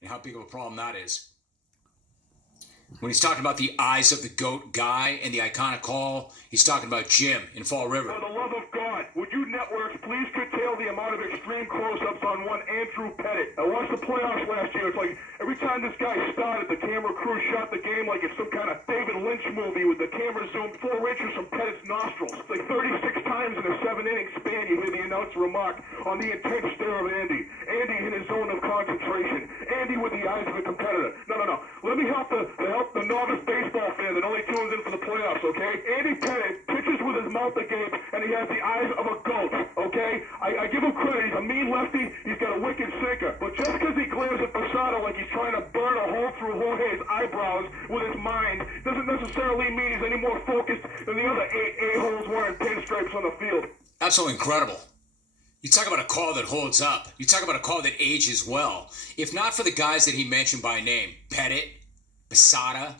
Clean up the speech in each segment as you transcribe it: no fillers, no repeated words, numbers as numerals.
and how big of a problem that is. When he's talking about the eyes of the GOAT guy and the iconic call, he's talking about Jim in Fall River. For the love of God, would you networks please curtail the amount of extreme close-ups on one Andrew Pettit? I watched the playoffs last year. It's like every time this guy started, the camera crew shot the game like it's some kind of David Lynch movie with the camera zoomed 4 inches from Pettit's nostrils. It's like 36 times in a 7-inning span you hear the announcer remark on the intense stare of Andy. Andy in his zone of concentration. Andy with the eyes of a competitor. No. Let me help the novice baseball fan that only tunes in for the playoffs, okay? Andy Pettit pitches with his mouth agape, and he has the eyes of a goat, okay? I give him credit. He's a mean lefty. He's got a wicked sinker. But just because he glares at Posada like he's trying to burn a hole through Jorge's eyebrows with his mind doesn't necessarily mean he's any more focused than the other 8 a-holes wearing pinstripes on the field. Absolutely incredible. You talk about a call that holds up. You talk about a call that ages well. If not for the guys that he mentioned by name, Pettit, Posada,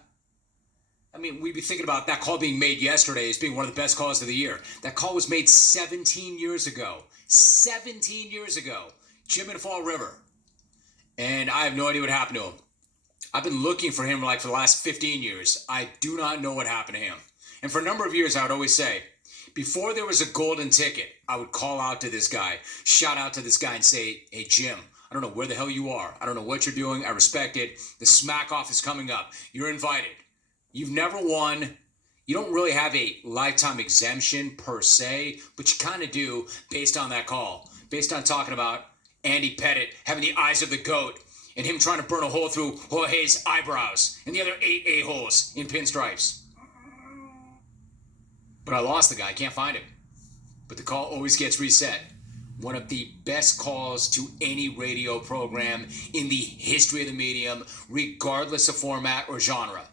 I mean, we'd be thinking about that call being made yesterday as being one of the best calls of the year. That call was made 17 years ago. 17 years ago. Jim in Fall River. And I have no idea what happened to him. I've been looking for him for the last 15 years. I do not know what happened to him. And for a number of years, I would always say, before there was a golden ticket, I would call out to this guy, shout out to this guy and say, hey, Jim, I don't know where the hell you are. I don't know what you're doing. I respect it. The smack off is coming up. You're invited. You've never won. You don't really have a lifetime exemption per se, but you kind of do based on that call, based on talking about Andy Pettit having the eyes of the GOAT and him trying to burn a hole through Jorge's eyebrows and the other 8 a-holes in pinstripes. But I lost the guy. I can't find him. But the call always gets reset. One of the best calls to any radio program in the history of the medium, regardless of format or genre.